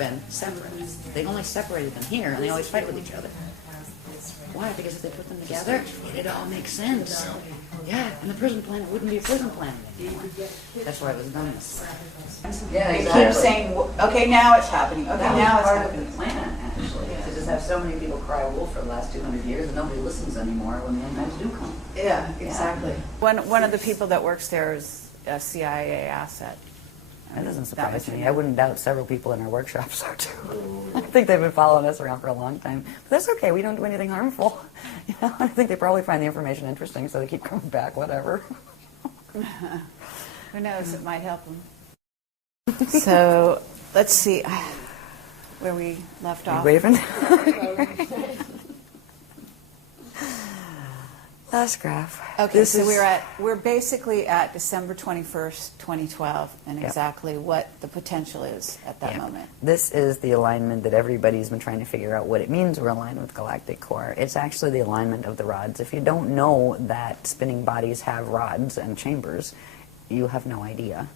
been separate. They only separated them here, and they always fight with each other. Why? Because if they put them together, it all makes sense. Yeah, and the prison planet wouldn't be a prison planet anymore. That's why it was done this. Yeah, exactly. It keeps saying, okay, now it's happening. Okay, now it's happening. The planet, actually, to just have so many people cry wolf for the last 200 years, and nobody listens anymore when the end times do come. Yeah, exactly. One of the people that works there is a CIA asset. That doesn't surprise me. I wouldn't doubt several people in our workshops are too. I think they've been following us around for a long time. But that's okay. We don't do anything harmful. You know, I think they probably find the information interesting, so they keep coming back. Whatever. Who knows? It might help them. So let's see where we left off. Waving. Last graph. Okay, so we're basically at December 21st, 2012, and exactly what the potential is at that moment. This is the alignment that everybody's been trying to figure out what it means we're aligned with galactic core. It's actually the alignment of the rods. If you don't know that spinning bodies have rods and chambers, you have no idea,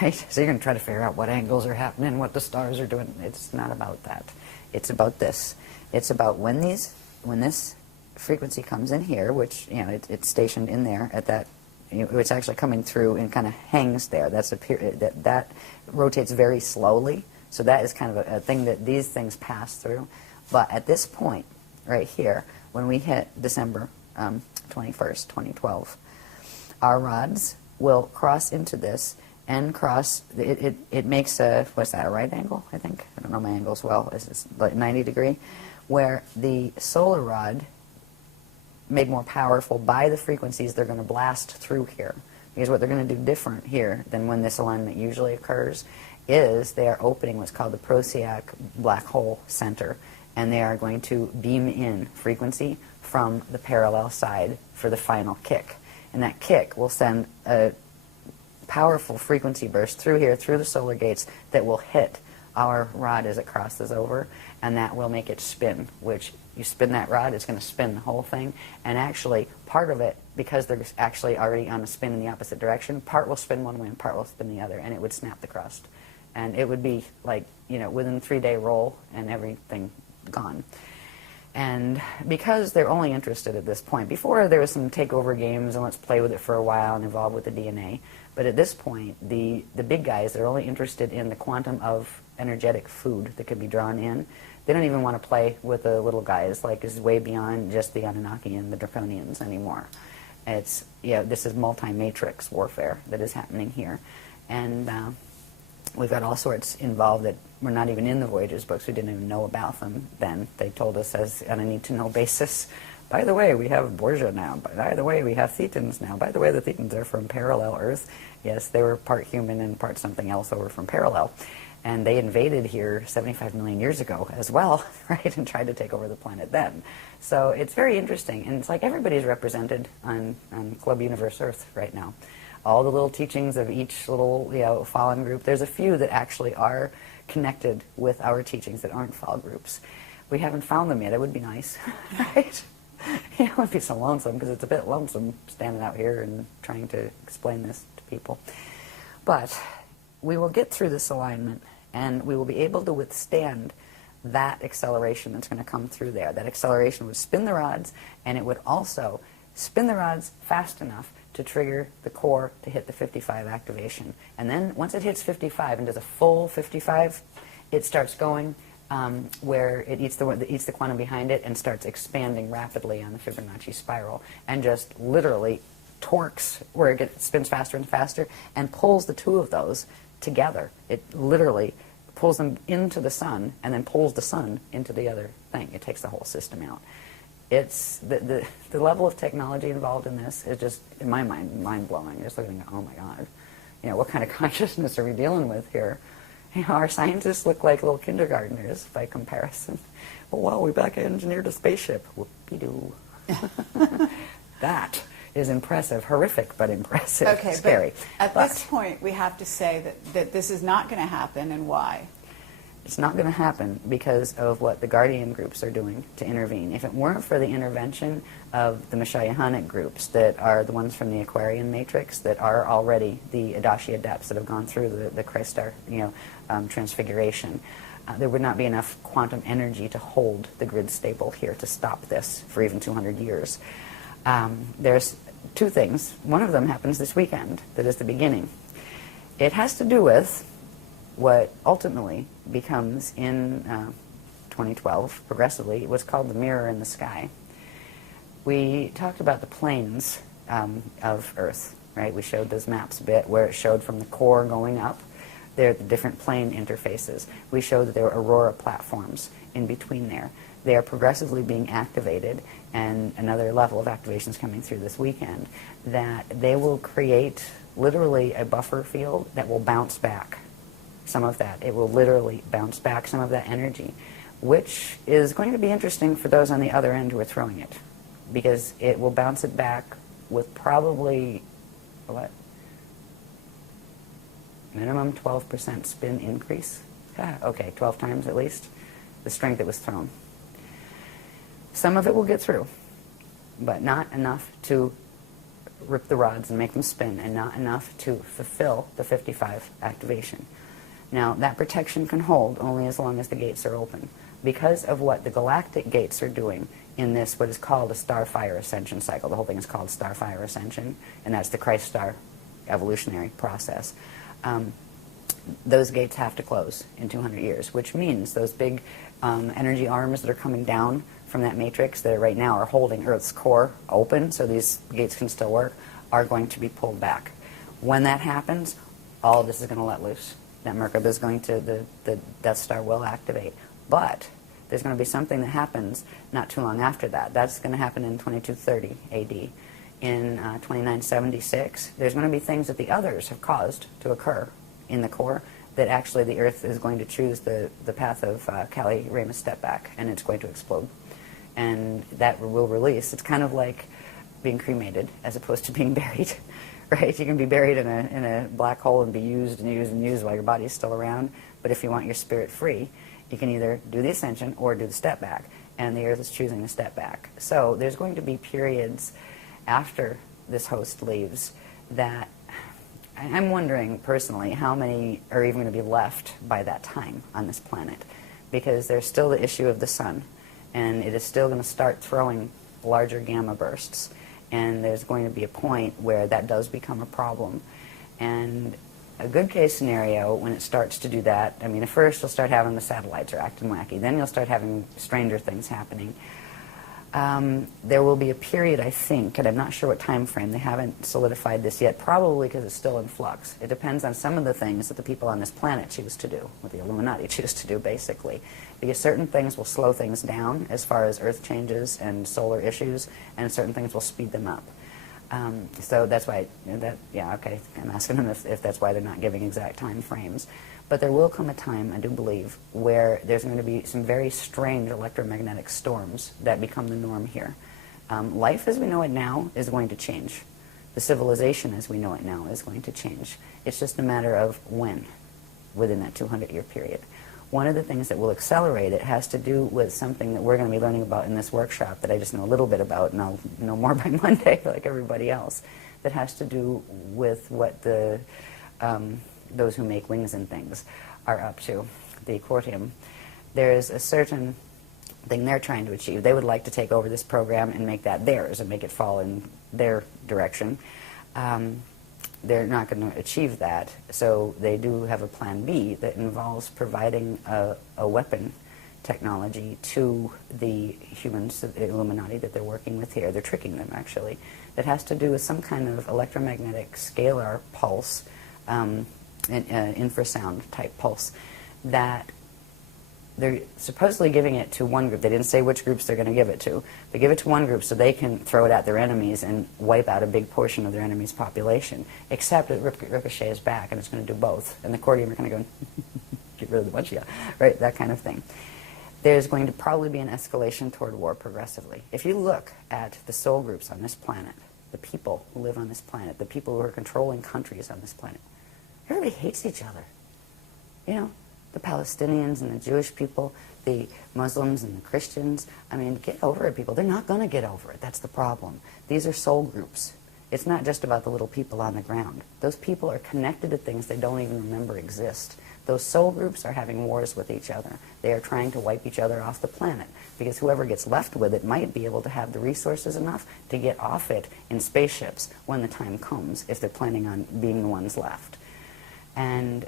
right? So you're going to try to figure out what angles are happening, what the stars are doing. It's not about that. It's about this. It's about when this frequency comes in here, which, you know, it's stationed in there at that, you know, it's actually coming through and kind of hangs there. That's a period that rotates very slowly. So that is kind of a thing that these things pass through. But at this point, right here, when we hit December 21st, 2012, our rods will cross into this and cross. It makes a, what's that, a right angle? I think I don't know my angles well. It's like 90 degree, where the solar rod, made more powerful by the frequencies they're going to blast through here. Because what they're going to do different here than when this alignment usually occurs is they are opening what's called the Procyon black hole center, and they are going to beam in frequency from the parallel side for the final kick. And that kick will send a powerful frequency burst through here, through the solar gates, that will hit our rod as it crosses over, and that will make it spin, which you spin that rod, it's going to spin the whole thing. And actually, part of it, because they're actually already on a spin in the opposite direction, part will spin one way and part will spin the other, and it would snap the crust. And it would be like, you know, within a 3-day roll and everything gone. And because they're only interested at this point, before there was some takeover games and let's play with it for a while and evolve with the DNA, but at this point, the big guys, they're only interested in the quantum of energetic food that can be drawn in. They don't even want to play with the little guys, like is way beyond just the Anunnaki and the Draconians anymore. It's, you know, this is multi-matrix warfare that is happening here. And we've got all sorts involved that we're not even in the Voyages books. We didn't even know about them then. They told us as on a need-to-know basis, by the way, we have Borgia now. By the way, we have Thetans now. By the way, the Thetans are from parallel Earth. Yes, they were part human and part something else over from parallel. And they invaded here 75 million years ago as well, right, and tried to take over the planet then. So it's very interesting, and it's like everybody's represented on Club Universe Earth right now. All the little teachings of each little, you know, fallen group. There's a few that actually are connected with our teachings that aren't fall groups. We haven't found them yet. It would be nice, right? You know, it would be so lonesome, because it's a bit lonesome standing out here and trying to explain this to people. But we will get through this alignment, and we will be able to withstand that acceleration that's going to come through there. That acceleration would spin the rods, and it would also spin the rods fast enough to trigger the core to hit the 55 activation. And then once it hits 55 and does a full 55, it starts going where it eats the quantum behind it and starts expanding rapidly on the Fibonacci spiral, and just literally torques where it spins faster and faster and pulls the two of those together. It literally pulls them into the sun and then pulls the sun into the other thing. It takes the whole system out. It's the level of technology involved in this is just, in my mind, mind-blowing. Just looking at, oh my God, you know, what kind of consciousness are we dealing with here? You know, our scientists look like little kindergartners by comparison. Oh, wow, we back engineered a spaceship. Whoopie-doo. That is impressive, horrific, but impressive, okay, scary. But at this point, we have to say that this is not going to happen, and why? It's not going to happen because of what the Guardian groups are doing to intervene. If it weren't for the intervention of the Messianic groups that are the ones from the Aquarian matrix that are already the Adashi Adepts that have gone through the Christ, transfiguration, there would not be enough quantum energy to hold the grid stable here to stop this for even 200 years. There's two things. One of them happens this weekend that is the beginning. It has to do with what ultimately becomes in 2012, progressively, what's called the mirror in the sky. We talked about the planes of Earth, right? We showed those maps a bit where it showed from the core going up. There are the different plane interfaces. We showed that there were aurora platforms in between there. They are progressively being activated, and another level of activation is coming through this weekend, that they will create literally a buffer field that will bounce back some of that. It will literally bounce back some of that energy, which is going to be interesting for those on the other end who are throwing it, because it will bounce it back with probably, what? Minimum 12% spin increase. Okay, 12 times at least the strength that was thrown. Some of it will get through, but not enough to rip the rods and make them spin, and not enough to fulfill the 55 activation. Now, that protection can hold only as long as the gates are open. Because of what the galactic gates are doing in this, what is called a starfire ascension cycle. The whole thing is called starfire ascension, and that's the Christ star evolutionary process. Those gates have to close in 200 years, which means those big energy arms that are coming down from that matrix that right now are holding Earth's core open so these gates can still work, are going to be pulled back. When that happens, all of this is going to let loose. That Merkaba is going to, the Death Star will activate. But there's going to be something that happens not too long after that. That's going to happen in 2230 AD. In 2976, there's going to be things that the others have caused to occur in the core that actually the Earth is going to choose the path of Kali-Ramus step back, and it's going to explode. And that will release. It's kind of like being cremated as opposed to being buried, right? You can be buried in a black hole and be used and used and used while your body is still around, but if you want your spirit free, you can either do the ascension or do the step back, and the Earth is choosing the step back. So there's going to be periods after this host leaves that I'm wondering personally how many are even going to be left by that time on this planet, because there's still the issue of the sun, and it is still going to start throwing larger gamma bursts, and there's going to be a point where that does become a problem. And a good case scenario, when it starts to do that, I mean, at first you'll start having the satellites are acting wacky, then you'll start having stranger things happening. There will be a period, I think, and I'm not sure what time frame, they haven't solidified this yet, probably because it's still in flux. It depends on some of the things that the people on this planet choose to do, what the Illuminati choose to do, basically. Because certain things will slow things down as far as Earth changes and solar issues, and certain things will speed them up. So that's why, yeah, okay, I'm asking them if that's why they're not giving exact time frames. But there will come a time, I do believe, where there's going to be some very strange electromagnetic storms that become the norm here. Life as we know it now is going to change. The civilization as we know it now is going to change. It's just a matter of when within that 200-year period. One of the things that will accelerate it has to do with something that we're going to be learning about in this workshop that I just know a little bit about, and I'll know more by Monday like everybody else, that has to do with what the those who make wings and things are up to, the Quartium. There's a certain thing they're trying to achieve. They would like to take over this program and make that theirs and make it fall in their direction. They're not going to achieve that, so they do have a plan B that involves providing a weapon technology to the humans, the Illuminati that they're working with here. They're tricking them, actually. That has to do with some kind of electromagnetic scalar pulse, infrasound type pulse, that they're supposedly giving it to one group. They didn't say which groups they're going to give it to. They give it to one group so they can throw it at their enemies and wipe out a big portion of their enemy's population. Except it ricochets back, and it's going to do both. And the Quartium are going to go, get rid of the bunch of you, right? That kind of thing. There's going to probably be an escalation toward war progressively. If you look at the soul groups on this planet, the people who live on this planet, the people who are controlling countries on this planet, everybody hates each other. You know, the Palestinians and the Jewish people, the Muslims and the Christians. I mean, get over it, people. They're not going to get over it. That's the problem. These are soul groups. It's not just about the little people on the ground. Those people are connected to things they don't even remember exist. Those soul groups are having wars with each other. They are trying to wipe each other off the planet, because whoever gets left with it might be able to have the resources enough to get off it in spaceships when the time comes, if they're planning on being the ones left. And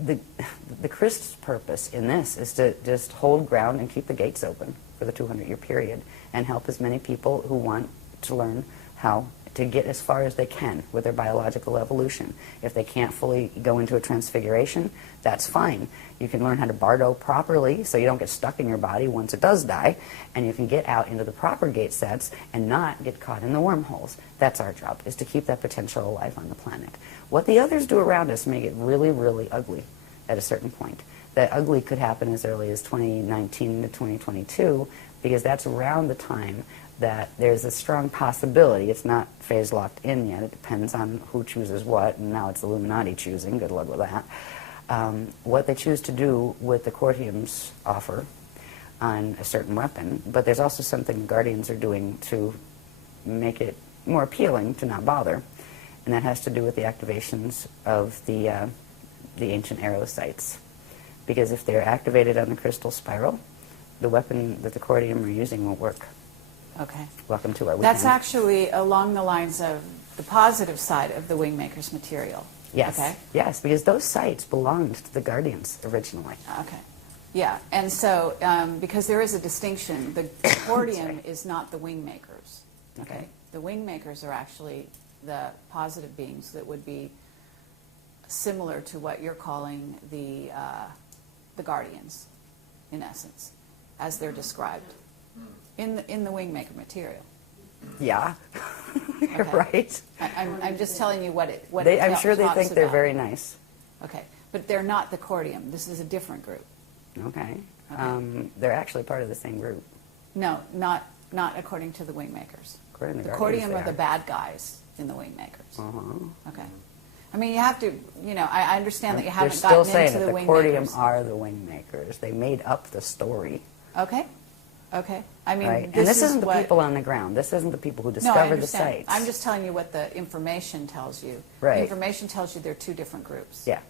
the Christ's purpose in this is to just hold ground and keep the gates open for the 200-year period and help as many people who want to learn how to get as far as they can with their biological evolution. If they can't fully go into a transfiguration, that's fine. You can learn how to bardo properly so you don't get stuck in your body once it does die, and you can get out into the proper gate sets and not get caught in the wormholes. That's our job, is to keep that potential alive on the planet. What the others do around us make it really, really ugly at a certain point. That ugly could happen as early as 2019 to 2022, because that's around the time that there's a strong possibility. It's not phase locked in yet. It depends on who chooses what, and now it's Illuminati choosing. Good luck with that. What they choose to do with the Cortium's offer on a certain weapon, but there's also something the Guardians are doing to make it more appealing to not bother, and that has to do with the activations of the ancient arrow sites. Because if they're activated on the crystal spiral, the weapon that the Cortium are using won't work. Okay. Welcome to our weekend. That's actually along the lines of the positive side of the Wingmaker's material. Yes. Okay. Yes, because those sites belonged to the Guardians originally. Okay. Yeah, and so because there is a distinction, the Cortium is not the Wingmakers. Okay. The Wingmakers are actually the positive beings that would be similar to what you're calling the Guardians, in essence, as they're described in the Wingmaker material. Yeah. Okay. Right. I'm just telling you what it I'm sure they talks think they're about. very nice. Okay, but they're not the Cortium. This is a different group. Okay. Okay. They're actually part of the same group. No, not according to the Wingmakers. According to The Guardians, Cortium they are the bad guys in the Wingmakers. Uh-huh. Okay. I mean, you have to, I understand that you haven't They're still gotten saying into that the the Wingmakers. Cortium are the Wingmakers. They made up the story. Okay. Okay. I mean, Right? And this is isn't the what, people on the ground. This isn't the people who No, I discovered the understand. sites. I'm just telling you what the information tells you. Right. The information tells you they're two different groups. Yeah.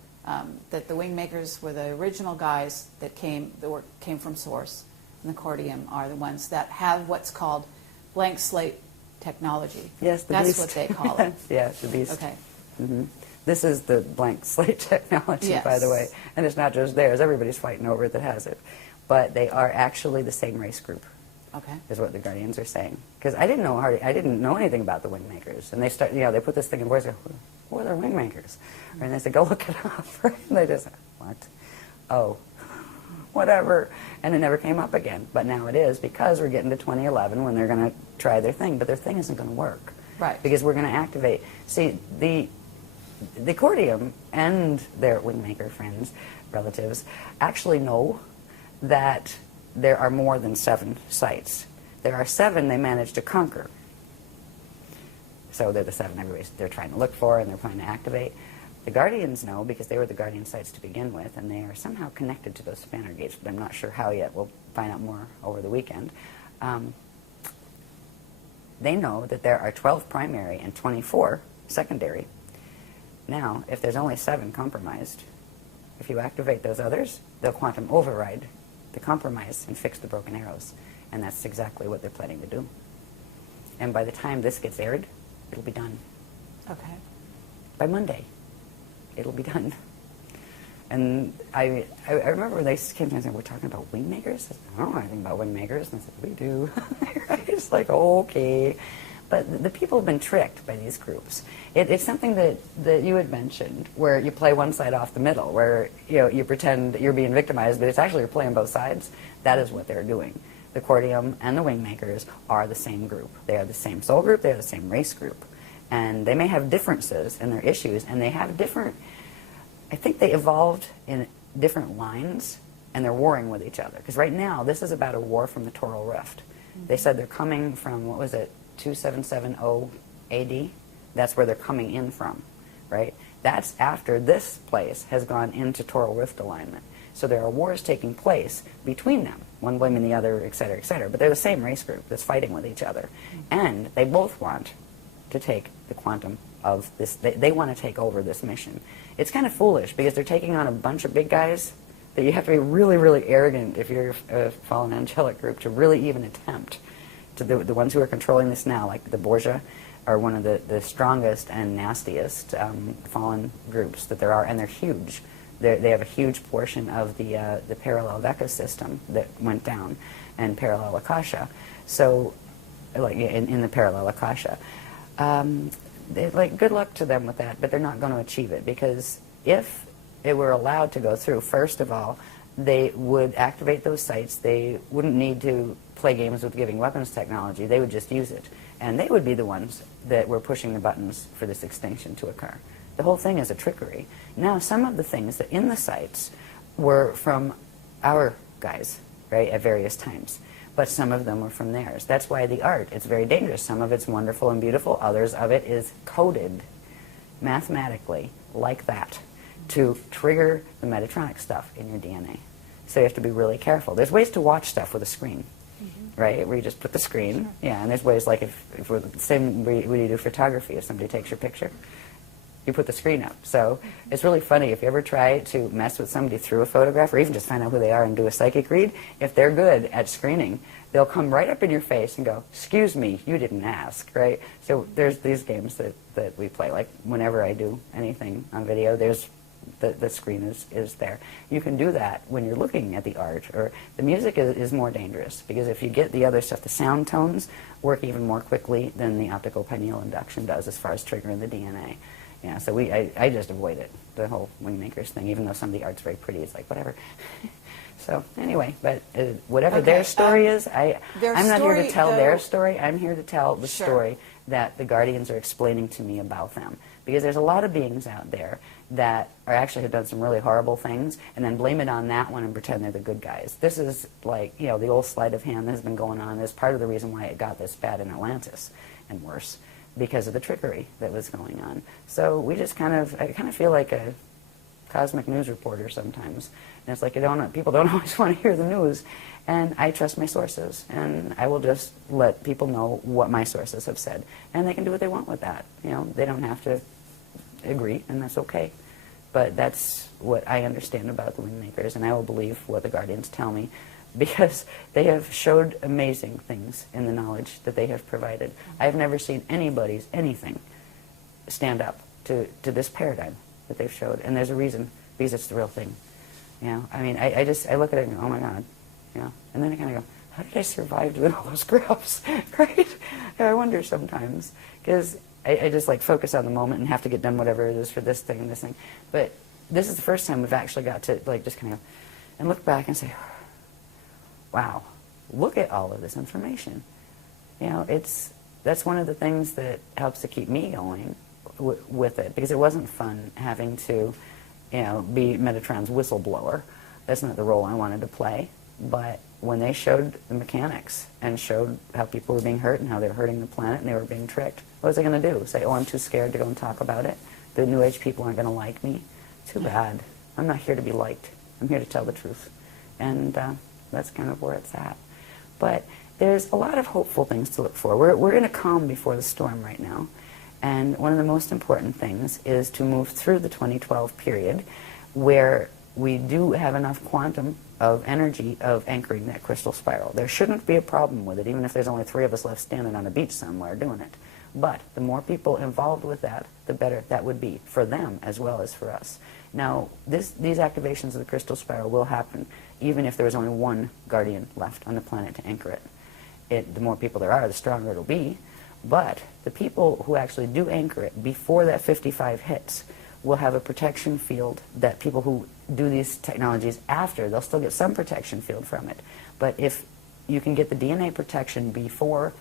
That the Wingmakers were the original guys that came from Source, and the Cortium are the ones that have what's called blank slate technology. Yes, the That's beast. what they call it. Yeah, the beast. Okay. Hmm. This is the blank slate technology, Yes. by the way. And it's not just theirs. Everybody's fighting over it that has it. But they are actually the same race group, Okay. is what the Guardians are saying. Because I didn't know anything about the Wingmakers. And they start, they put this thing in voice, who are the Wingmakers? And they say, go look it up. Right? And they just, what? Oh, whatever. And it never came up again. But now it is, because we're getting to 2011 when they're going to try their thing. But their thing isn't going to work. Right. Because we're going to activate. See, the Cortium and their Wingmaker friends, relatives, actually know that there are more than 7 sites. There are 7 they managed to conquer. So they're the 7 they're trying to look for and they're trying to activate. The Guardians know, because they were the Guardian sites to begin with, and they are somehow connected to those spanner gates, but I'm not sure how yet. We'll find out more over the weekend. They know that there are 12 primary and 24 secondary. Now, if there's only 7 compromised, if you activate those others, they'll quantum override the compromise and fix the broken arrows. And that's exactly what they're planning to do. And by the time this gets aired, it'll be done. Okay. By Monday, it'll be done. And I remember when they came to me and said, we're talking about Wingmakers? I said, I don't know anything about Wingmakers. And I said, we do. It's like, okay. But the people have been tricked by these groups. It's something that you had mentioned, where you play one side off the middle, where you pretend you're being victimized, but it's actually you're playing both sides. That is what they're doing. The Cortium and the Wingmakers are the same group. They are the same soul group. They are the same race group. And they may have differences in their issues, and they have different... I think they evolved in different lines, and they're warring with each other. Because right now, this is about a war from the Toral Rift. Mm-hmm. They said they're coming from, 2770 AD? That's where they're coming in from, right? That's after this place has gone into Toral Rift alignment. So there are wars taking place between them, one blaming the other, et cetera, et cetera. But they're the same race group that's fighting with each other. And they both want to take the quantum of this. They want to take over this mission. It's kind of foolish because they're taking on a bunch of big guys that you have to be really, really arrogant if you're a fallen angelic group to really even attempt. To the ones who are controlling this now, like the Borgia, are one of the strongest and nastiest fallen groups that there are, and they're huge. They have a huge portion of the parallel Vecca system that went down, and parallel Akasha. So, like in the parallel Akasha, like good luck to them with that, but they're not going to achieve it because if it were allowed to go through, first of all, they would activate those sites. They wouldn't need to play games with giving weapons technology. They would just use it. And they would be the ones that were pushing the buttons for this extinction to occur. The whole thing is a trickery. Now, some of the things that in the sites were from our guys, right, at various times. But some of them were from theirs. That's why the art, it's very dangerous. Some of it's wonderful and beautiful. Others of it is coded mathematically like that to trigger the Metatronic stuff in your DNA. So you have to be really careful. There's ways to watch stuff with a screen, right, where you just put the screen. Yeah, and there's ways like if we're the same way you do photography, if somebody takes your picture, you put the screen up. So it's really funny if you ever try to mess with somebody through a photograph or even just find out who they are and do a psychic read, if they're good at screening, they'll come right up in your face and go, excuse me, you didn't ask, right? So there's these games that we play. Like whenever I do anything on video, there's the screen is there. You can do that when you're looking at the art, or the music is more dangerous because if you get the other stuff, the sound tones work even more quickly than the optical pineal induction does as far as triggering the DNA. Yeah, so I just avoid it, the whole Wingmakers thing, even though some of the art's very pretty. It's like, whatever. So anyway, but whatever their story is, I'm not here to tell their story. I'm here to tell the story that the Guardians are explaining to me about them. Because there's a lot of beings out there that are actually have done some really horrible things and then blame it on that one and pretend they're the good guys. This is like, you know, the old sleight of hand that has been going on. Is part of the reason why it got this bad in Atlantis and worse, because of the trickery that was going on. So we just I kind of feel like a cosmic news reporter sometimes. And it's like people don't always want to hear the news. And I trust my sources, and I will just let people know what my sources have said. And they can do what they want with that. You know, they don't have to agree, and that's okay. But that's what I understand about the Wingmakers, and I will believe what the Guardians tell me, because they have showed amazing things in the knowledge that they have provided. I have never seen anything stand up to this paradigm that they've showed, and there's a reason, because it's the real thing. You know, I mean, I look at it and go, oh my God, you know, and then I kind of go, how did I survive doing all those graphs, right? And I wonder sometimes, because I just like focus on the moment and have to get done whatever it is for this thing and this thing. But this is the first time we've actually got to like just kind of and look back and say, wow, look at all of this information. You know, that's one of the things that helps to keep me going with it, because it wasn't fun having to, you know, be Metatron's whistleblower. That's not the role I wanted to play. But when they showed the mechanics and showed how people were being hurt and how they were hurting the planet and they were being tricked, what was I going to do? Say, oh, I'm too scared to go and talk about it? The New Age people aren't going to like me? Too bad. I'm not here to be liked. I'm here to tell the truth. And that's kind of where it's at. But there's a lot of hopeful things to look for. We're in a calm before the storm right now. And one of the most important things is to move through the 2012 period where we do have enough quantum of energy of anchoring that crystal spiral. There shouldn't be a problem with it, even if there's only 3 of us left standing on a beach somewhere doing it. But the more people involved with that, the better that would be for them as well as for us. Now, these activations of the crystal spiral will happen even if there is only one guardian left on the planet to anchor it. The more people there are, the stronger it'll be. But the people who actually do anchor it before that 55 hits will have a protection field that people who do these technologies after, they'll still get some protection field from it. But if you can get the DNA protection before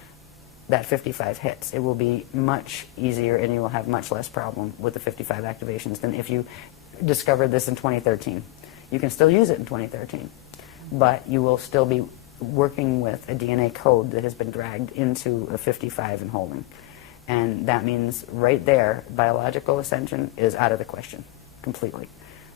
that 55 hits, it will be much easier and you will have much less problem with the 55 activations than if you discovered this in 2013. You can still use it in 2013, but you will still be working with a DNA code that has been dragged into a 55 and holding. And that means right there, biological ascension is out of the question, completely.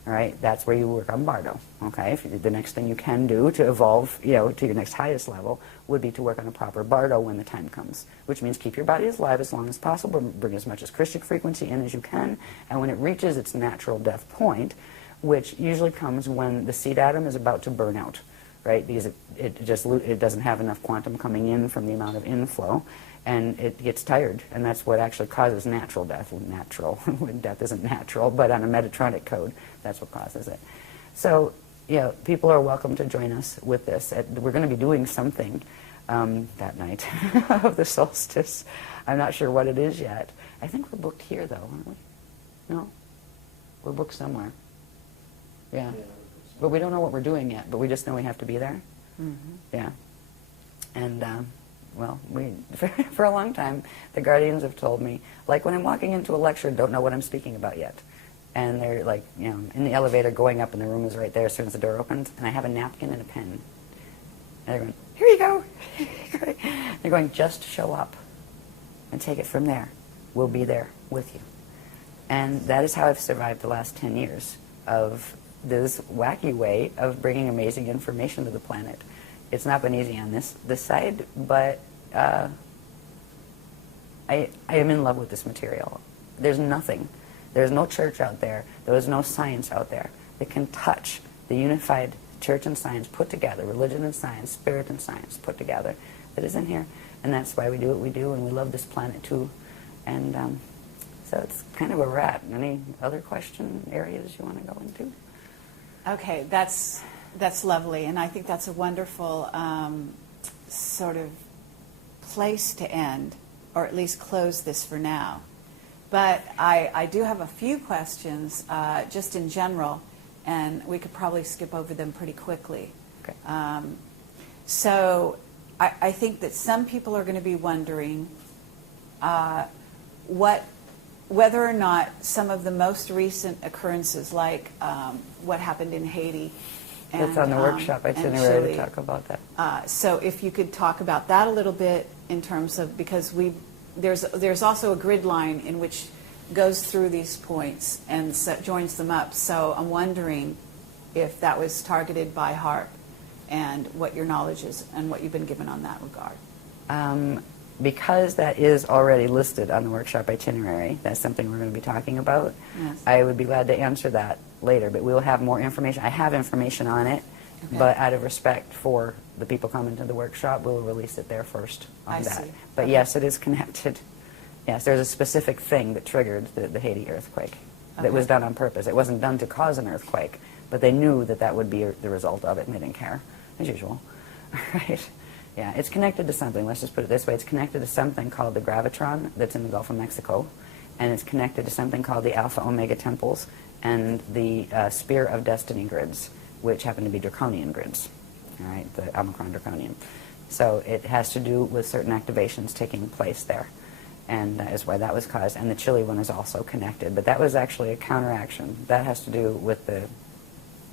All right, that's where you work on Bardo. Okay, the next thing you can do to evolve, to your next highest level would be to work on a proper Bardo when the time comes, which means keep your body alive as long as possible, bring as much as Christic frequency in as you can, and when it reaches its natural death point, which usually comes when the seed atom is about to burn out, right? Because it doesn't have enough quantum coming in from the amount of inflow, and it gets tired, and that's what actually causes natural death. When death isn't natural, but on a Metatronic code, that's what causes it. So, people are welcome to join us with this. We're going to be doing something that night of the solstice. I'm not sure what it is yet. I think we're booked here, though, aren't we? No? We're booked somewhere. Yeah. But we don't know what we're doing yet, but we just know we have to be there. Mm-hmm. Yeah. And, well, for a long time, the guardians have told me, like when I'm walking into a lecture, don't know what I'm speaking about yet. And they're like, in the elevator going up and the room is right there as soon as the door opens, and I have a napkin and a pen. And they're going, here you go. They're going, just show up and take it from there. We'll be there with you. And that is how I've survived the last 10 years of this wacky way of bringing amazing information to the planet. It's not been easy on this side, but I am in love with this material. There's no church out there, there's no science out there that can touch the unified church and science put together, religion and science, spirit and science put together, that is in here. And that's why we do what we do, and we love this planet too. And so it's kind of where we're at. Any other question areas you want to go into? Okay, that's lovely, and I think that's a wonderful sort of place to end, or at least close this for now. But I do have a few questions just in general, and we could probably skip over them pretty quickly. Okay. So I think that some people are going to be wondering whether or not some of the most recent occurrences, like what happened in Haiti, That's on the workshop itinerary to talk about that. So if you could talk about that a little bit in terms of, because there's also a grid line in which goes through these points and joins them up. So I'm wondering if that was targeted by HARP and what your knowledge is and what you've been given on that regard. Because that is already listed on the workshop itinerary, that's something we're going to be talking about. Yes. I would be glad to answer that later, but we'll have more information. I have information on it, Okay. but out of respect for the people coming to the workshop, we'll release it there first on I that. see. But Okay. yes, it is connected. Yes, there's a specific thing that triggered the Haiti earthquake that was done on purpose. It wasn't done to cause an earthquake, but they knew that would be the result of it, and they didn't care, as usual. Right? Yeah, it's connected to something. Let's just put it this way. It's connected to something called the gravitron that's in the Gulf of Mexico, and it's connected to something called the Alpha Omega temples and the Spear of Destiny grids, which happen to be draconian grids, all right, the Omicron draconian. So it has to do with certain activations taking place there, and that is why that was caused. And the Chile one is also connected, but that was actually a counteraction. That has to do with the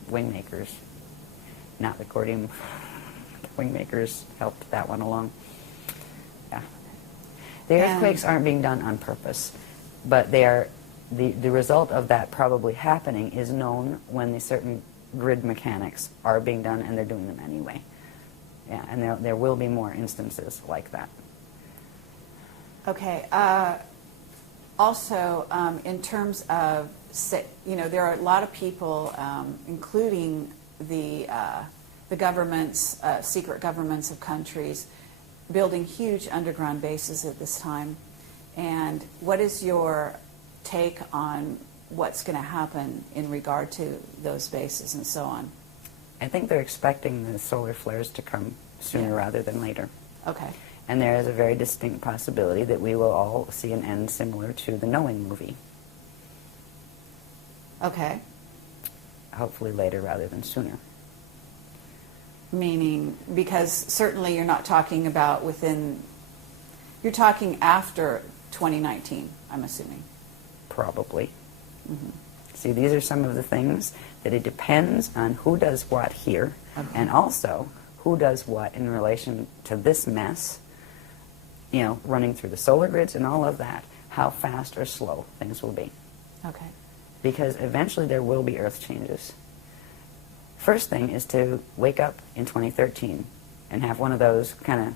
wingmakers, not the Cordium. Wingmakers helped that one along. Yeah. The earthquakes aren't being done on purpose, but they are. The result of that probably happening is known when the certain grid mechanics are being done, and they're doing them anyway. Yeah, and there will be more instances like that. Okay. Also, in terms of, there are a lot of people, including the governments, secret governments of countries, building huge underground bases at this time. And what is your take on what's going to happen in regard to those bases and so on? I think they're expecting the solar flares to come sooner rather than later. Okay. And there is a very distinct possibility that we will all see an end similar to the Knowing movie. Okay. Hopefully later rather than sooner. Meaning, because certainly you're not talking about you're talking after 2019, I'm assuming. Probably. Mm-hmm. See, these are some of the things that it depends on who does what here, and also who does what in relation to this mess, running through the solar grids and all of that, how fast or slow things will be. Okay. because eventually there will be Earth changes. First thing is to wake up in 2013 and have one of those kind of,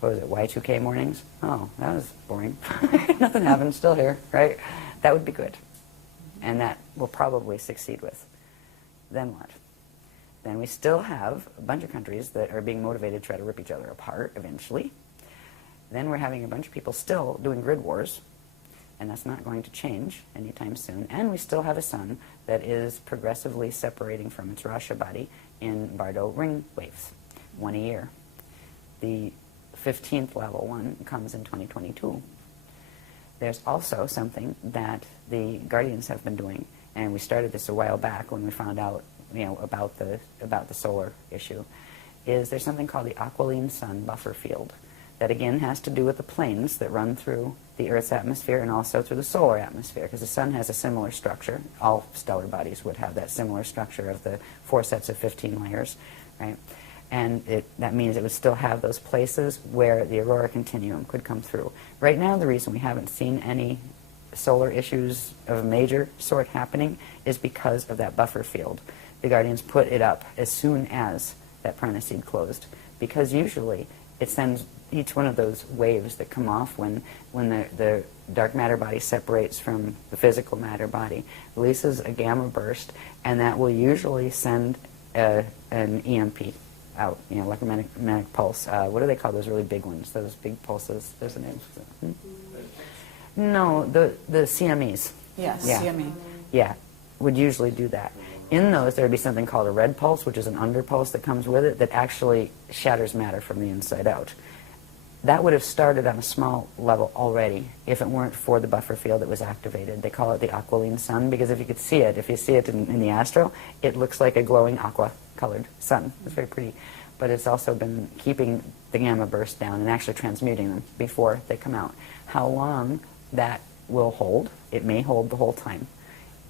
what was it, Y2K mornings? Oh, that was boring. Nothing happened, still here, right? That would be good. And that we'll probably succeed with. Then what? Then we still have a bunch of countries that are being motivated to try to rip each other apart eventually. Then we're having a bunch of people still doing grid wars, and that's not going to change anytime soon. And we still have a sun that is progressively separating from its Rasha body in Bardo ring waves, one a year. The 15th level one comes in 2022. There's also something that the Guardians have been doing, and we started this a while back when we found out, about the solar issue. Is there's something called the aquiline sun buffer field that again has to do with the planes that run through the Earth's atmosphere and also through the solar atmosphere, because the sun has a similar structure. All stellar bodies would have that similar structure of the 4 sets of 15 layers, right? And that means it would still have those places where the aurora continuum could come through. Right now, the reason we haven't seen any solar issues of a major sort happening is because of that buffer field. The Guardians put it up as soon as that prana seed closed, because usually it sends each one of those waves that come off when the dark matter body separates from the physical matter body, releases a gamma burst, and that will usually send an EMP out, electromagnetic pulse. What do they call those really big ones? Those big pulses. There's a name for them. No, the CMEs. Yes, Yeah. CME. Yeah, would usually do that. In those, there would be something called a red pulse, which is an underpulse that comes with it that actually shatters matter from the inside out. That would have started on a small level already if it weren't for the buffer field that was activated. They call it the aquiline sun because if you could see it, if you see it in the astro, it looks like a glowing aqua-colored sun. It's very pretty. But it's also been keeping the gamma burst down and actually transmuting them before they come out. How long that will hold, it may hold the whole time.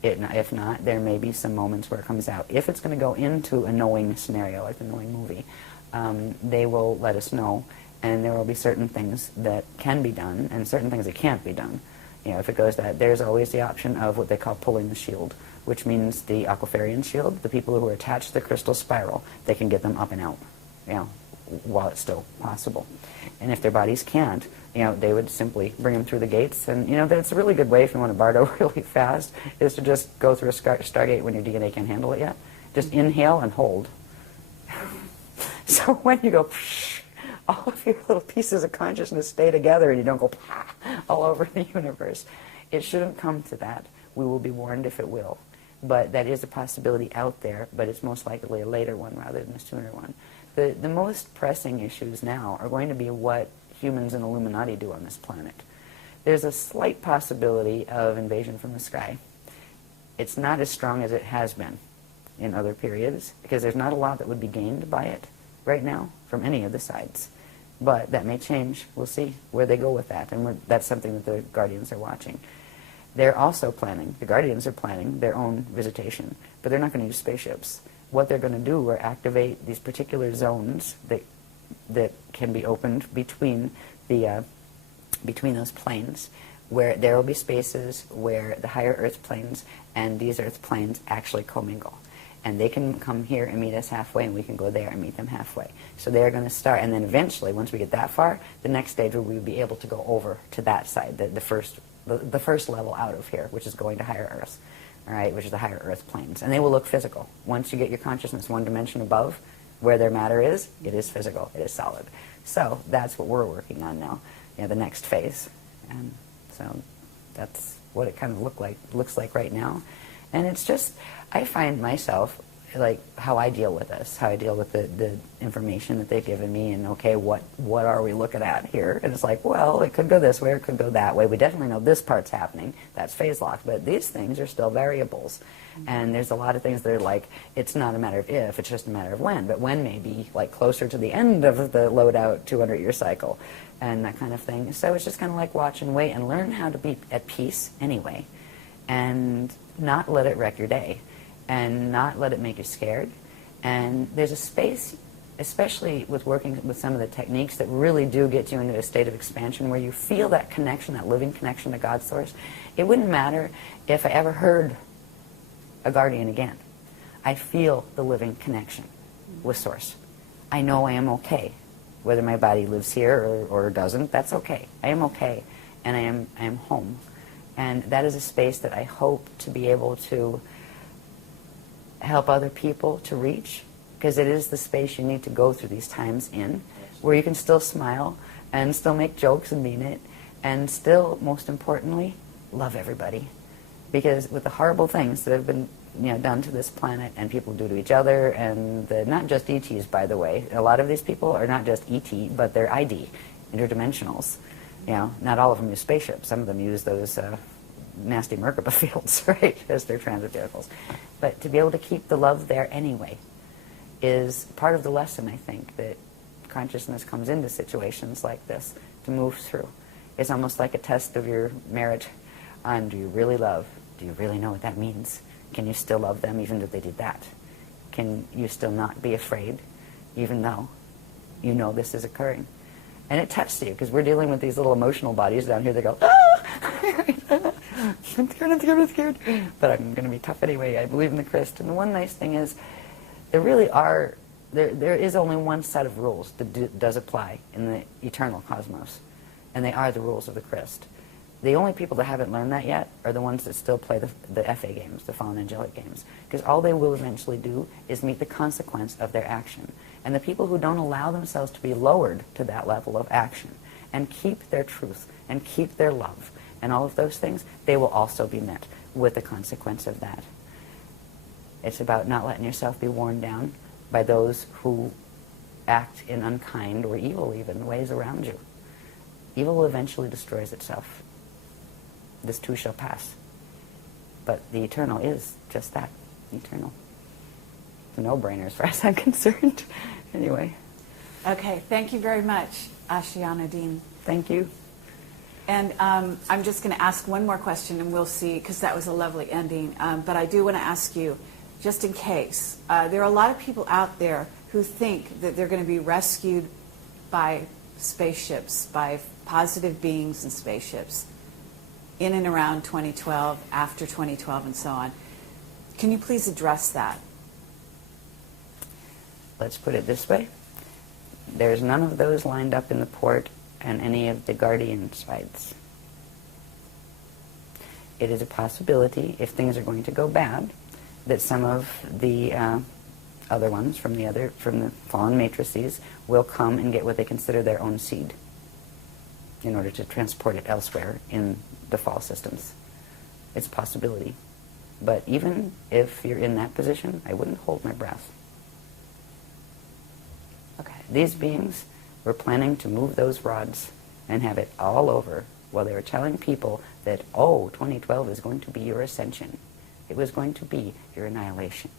If not, there may be some moments where it comes out. If it's going to go into a knowing scenario, like the knowing movie, they will let us know, and there will be certain things that can be done and certain things that can't be done. If it goes that, there's always the option of what they call pulling the shield, which means the Aquafarian shield, the people who are attached to the crystal spiral, they can get them up and out, while it's still possible. And if their bodies can't, they would simply bring them through the gates. And, that's a really good way if you want to Bardo really fast, is to just go through a Stargate when your DNA can't handle it yet. Just inhale and hold. So when you go, all of your little pieces of consciousness stay together and you don't go all over the universe. It shouldn't come to that. We will be warned if it will. But that is a possibility out there, but it's most likely a later one rather than a sooner one. The most pressing issues now are going to be what humans and Illuminati do on this planet. There's a slight possibility of invasion from the sky. It's not as strong as it has been in other periods, because there's not a lot that would be gained by it right now from any of the sides. But that may change. We'll see where they go with that, and that's something that the Guardians are watching. They're also planning, the Guardians are planning their own visitation, but they're not going to use spaceships. What they're going to do are activate these particular zones that can be opened between those planes, where there will be spaces where the higher Earth planes and these Earth planes actually commingle. And they can come here and meet us halfway, and we can go there and meet them halfway. So they're going to start, and then eventually, once we get that far, the next stage will we be able to go over to that side, the first level out of here, which is going to higher Earth, all right, which is the higher Earth planes. And they will look physical. Once you get your consciousness one dimension above where their matter is, it is physical, it is solid. So that's what we're working on now, the next phase. And so that's what it kind of looks like right now. And it's just, I find myself, like, how I deal with this, how I deal with the information that they've given me, and okay, what are we looking at here? And it's like, well, it could go this way, or it could go that way. We definitely know this part's happening, that's phase locked, but these things are still variables. And there's a lot of things that are like, it's not a matter of if, it's just a matter of when, but when may be like closer to the end of the load-out 200-year cycle, and that kind of thing. So it's just kind of like watch and wait and learn how to be at peace anyway, and not let it wreck your day, and not let it make you scared. And there's a space, especially with working with some of the techniques that really do get you into a state of expansion where you feel that connection, that living connection to God's source. It wouldn't matter if I ever heard a guardian again. I feel the living connection with Source. I know I am okay. Whether my body lives here or doesn't, that's okay. I am okay, and I am home. And that is a space that I hope to be able to help other people to reach, because it is the space you need to go through these times in, where you can still smile and still make jokes and mean it, and still, most importantly, love everybody. Because with the horrible things that have been done to this planet and people do to each other, and not just ETs, by the way. A lot of these people are not just ET, but they're ID, interdimensionals. Not all of them use spaceships. Some of them use those nasty Merkaba fields, right, as their transit vehicles. But to be able to keep the love there anyway is part of the lesson, I think, that consciousness comes into situations like this to move through. It's almost like a test of your merit on, do you really love? Do you really know what that means? Can you still love them even though they did that? Can you still not be afraid even though you know this is occurring? And it tests you, because we're dealing with these little emotional bodies down here that go, ah! I'm scared. But I'm going to be tough anyway. I believe in the Christ. And the one nice thing is, there is only one set of rules that does apply in the eternal cosmos. And they are the rules of the Christ. The only people that haven't learned that yet are the ones that still play the FA games, the fallen angelic games. Because all they will eventually do is meet the consequence of their action. And the people who don't allow themselves to be lowered to that level of action and keep their truth and keep their love and all of those things, they will also be met with the consequence of that. It's about not letting yourself be worn down by those who act in unkind or evil even ways around you. Evil eventually destroys itself. This too shall pass. But the eternal is just that, eternal. It's a no-brainer as far as I'm concerned. Anyway. Okay, thank you very much, Ashayana Deane. Thank you. And I'm just going to ask one more question, and we'll see, because that was a lovely ending. But I do want to ask you, just in case, there are a lot of people out there who think that they're going to be rescued by spaceships, by positive beings in spaceships, in and around 2012, after 2012, and so on. Can you please address that? Let's put it this way. There's none of those lined up in the port and any of the Guardian sites. It is a possibility, if things are going to go bad, that some of the other ones from the fallen matrices will come and get what they consider their own seed in order to transport it elsewhere in the fall systems. It's a possibility. But even if you're in that position, I wouldn't hold my breath. Okay. These beings were planning to move those rods and have it all over while they were telling people that, oh, 2012 is going to be your ascension. It was going to be your annihilation.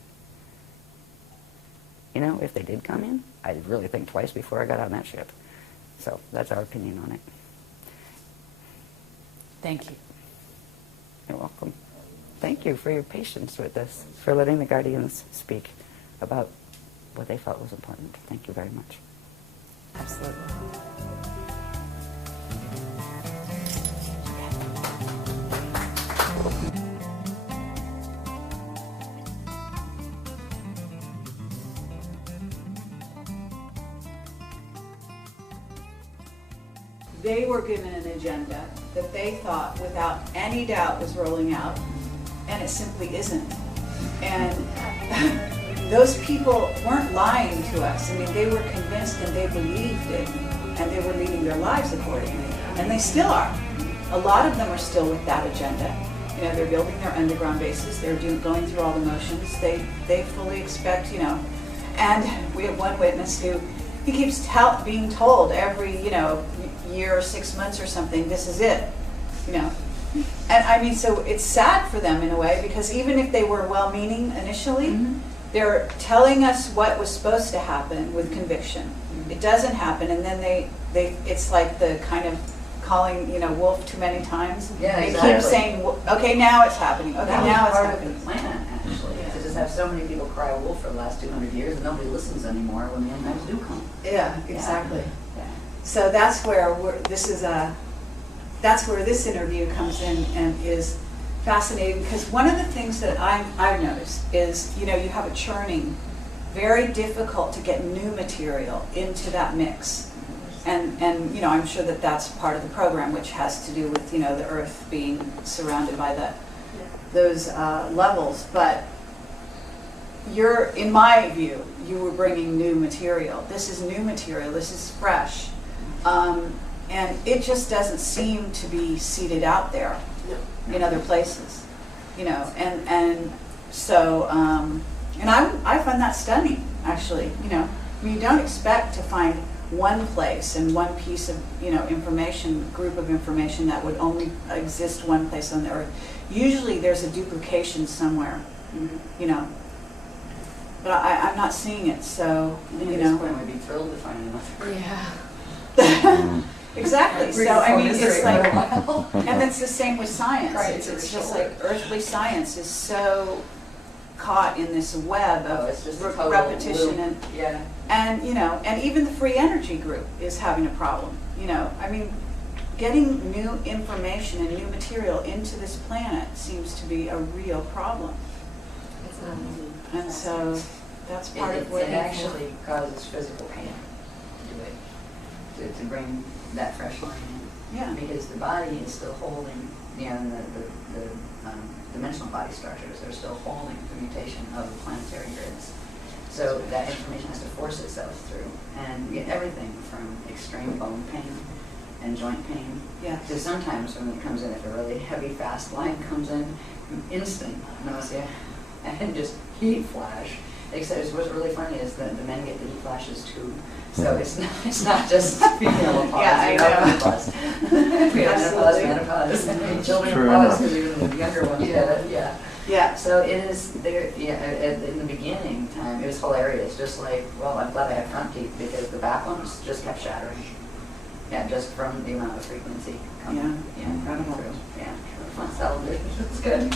If they did come in, I'd really think twice before I got on that ship. So that's our opinion on it. Thank you. You're welcome. Thank you for your patience with this, for letting the Guardians speak about what they felt was important. Thank you very much. Absolutely. They were given an agenda that they thought without any doubt was rolling out, and it simply isn't. And those people weren't lying to us. I mean, they were convinced and they believed it, and they were leading their lives accordingly. And they still are. A lot of them are still with that agenda. They're building their underground bases. They're going through all the motions. They fully expect, And we have one witness who he keeps being told every, year or 6 months or something, this is it, And I mean, so it's sad for them in a way, because even if they were well-meaning initially, they're telling us what was supposed to happen with conviction. It doesn't happen, and then it's like the kind of calling, wolf too many times. Yeah, they exactly. keep saying, okay, now it's happening. Okay, that now was it's part happening. of the plan, actually, to just have so many people cry wolf for the last 200 years, and nobody listens anymore when the end times do come. Yeah, exactly. Yeah. So that's where this interview comes in and is fascinating because one of the things that I've noticed is, you have a churning, very difficult to get new material into that mix. And I'm sure that that's part of the program, which has to do with, the Earth being surrounded by those levels. But in my view, you were bringing new material. This is new material. This is fresh. And it just doesn't seem to be seeded out there in other places, and so, and I find that stunning, actually, you don't expect to find one place and one piece of, group of information that would only exist one place on the Earth. Usually there's a duplication somewhere, but I'm not seeing it, so, At this point, we'd be thrilled to find another. Yeah. Exactly. So I mean, it's like, and it's the same with science. It's just like earthly science is so caught in this web of it's just a total repetition loop. and and even the free energy group is having a problem. I mean, getting new information and new material into this planet seems to be a real problem. It's not easy. And so that's part of what it actually causes physical pain to bring that fresh line in. Yeah. Because the body is still holding, and the dimensional body structures are still holding the mutation of the planetary grids. So that information has to force itself through, and you get everything from extreme bone pain and joint pain. Yeah. So sometimes when it comes in, if a really heavy, fast line comes in, instant nausea and just heat flash. Except what's really funny is that the men get the heat flashes too. So it's not just female menopause. Yeah, I know. Menopause. We have menopause, and children menopause because even the younger ones get it. Yeah. Yeah. So it is there. Yeah. In the beginning time, it was hilarious. Just like, well, I'm glad I have front teeth because the back ones just kept shattering. Yeah, just from the amount of frequency coming. Yeah. Incredible. Through. Yeah. Fun salad. It's good.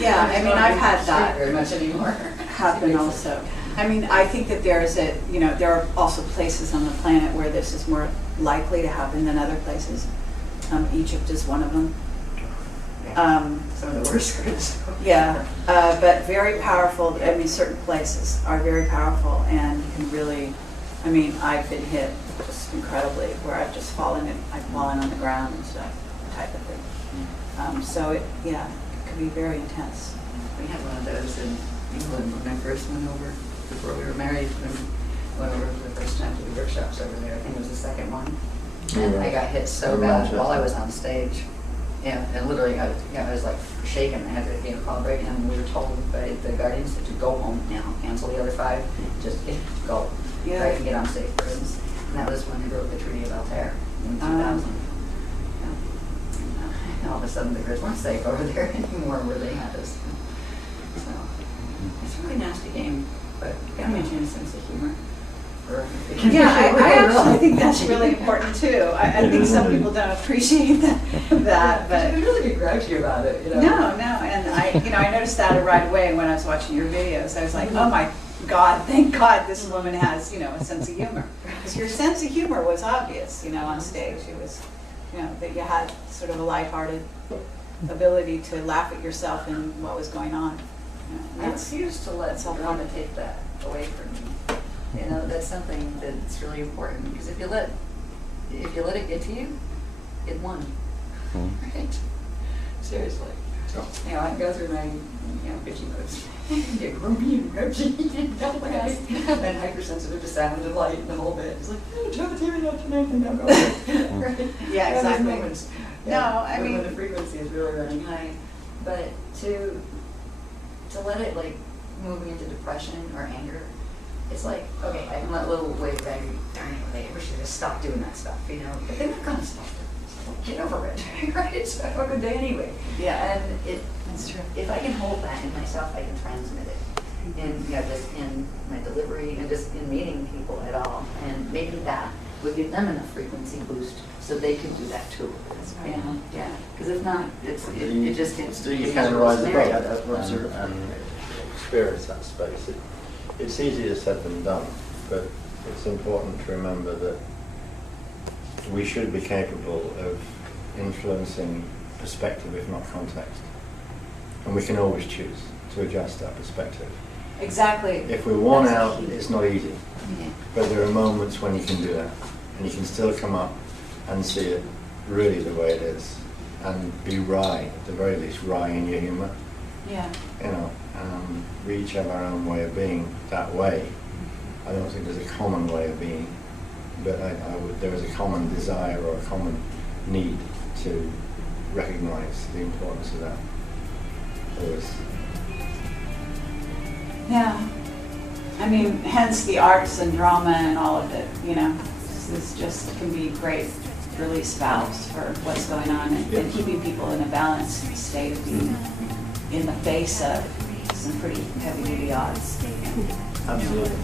Yeah, I mean, I've had that very much anymore. happen also. I mean, I think that there are also places on the planet where this is more likely to happen than other places. Egypt is one of them. Some of the worst grids. Yeah, but very powerful. I mean, certain places are very powerful, and you can really. I mean, I've been hit just incredibly, where I've just I've fallen on the ground and stuff, type of thing. So it could be very intense. We had one of those in England when I first went over, before we were married, when we went over for the first time to the workshops over there. I think it was the second one. And I got hit so bad while I was on stage. Yeah, and literally I was like shaking. I had to call break, and we were told by the guardians to go home now, cancel the other 5, just go. Yeah. Right, and get on safe roads. And that was when they wrote the Treaty of Altair in 2000. And all of a sudden the grids weren't safe over there anymore where they had us. So it's a really nasty game, but you gotta maintain a sense of humor. Yeah, I actually think that's really important too. I think some people don't appreciate that, but you really get grouchy about it, No, and I noticed that right away when I was watching your videos. I was like, oh my God, thank God this woman has, a sense of humor. Because your sense of humor was obvious, on stage. It was, that you had sort of a lighthearted ability to laugh at yourself and what was going on. I refuse to let someone take that away from me. That's something that's really important, because if you let it get to you, it won. Right? Seriously. I can go through my bitchy modes. Get grumpy and grouchy and hypersensitive to sound and light and the whole bit. It's like, turn the TV on tonight and don't go. Right? Yeah, exactly. Moments. No, I mean, when the frequency is really running high, but to let it move me into depression or anger, it's like, okay, I can let a little wave of anger, darn it, they ever should just stop doing that stuff, but they're not gonna stop it. So get over it, right? It's a good day anyway. Yeah, and that's true. If I can hold that in myself, I can transmit it in just in my delivery and just in meeting people at all, and maybe that would give them enough frequency boost so they can do that too. That's right. Yeah, because if not, it just gets. So you can rise above and experience that space. It's easier said than done, but it's important to remember that we should be capable of influencing perspective, if not context. And we can always choose to adjust our perspective. Exactly. If we're worn That's out, key. it's not easy. Yeah. But there are moments when you can do that. And you can still come up and see it really the way it is. And be wry, at the very least, wry in your humour. Yeah. You know, we each have our own way of being that way. I don't think there's a common way of being, but there is a common desire or a common need to recognize the importance of that. Always. Yeah. I mean, hence the arts and drama and all of it, you know. This just can be great release valves for what's going on and keeping people in a balanced state of being in the face of some pretty heavy-duty odds. Absolutely.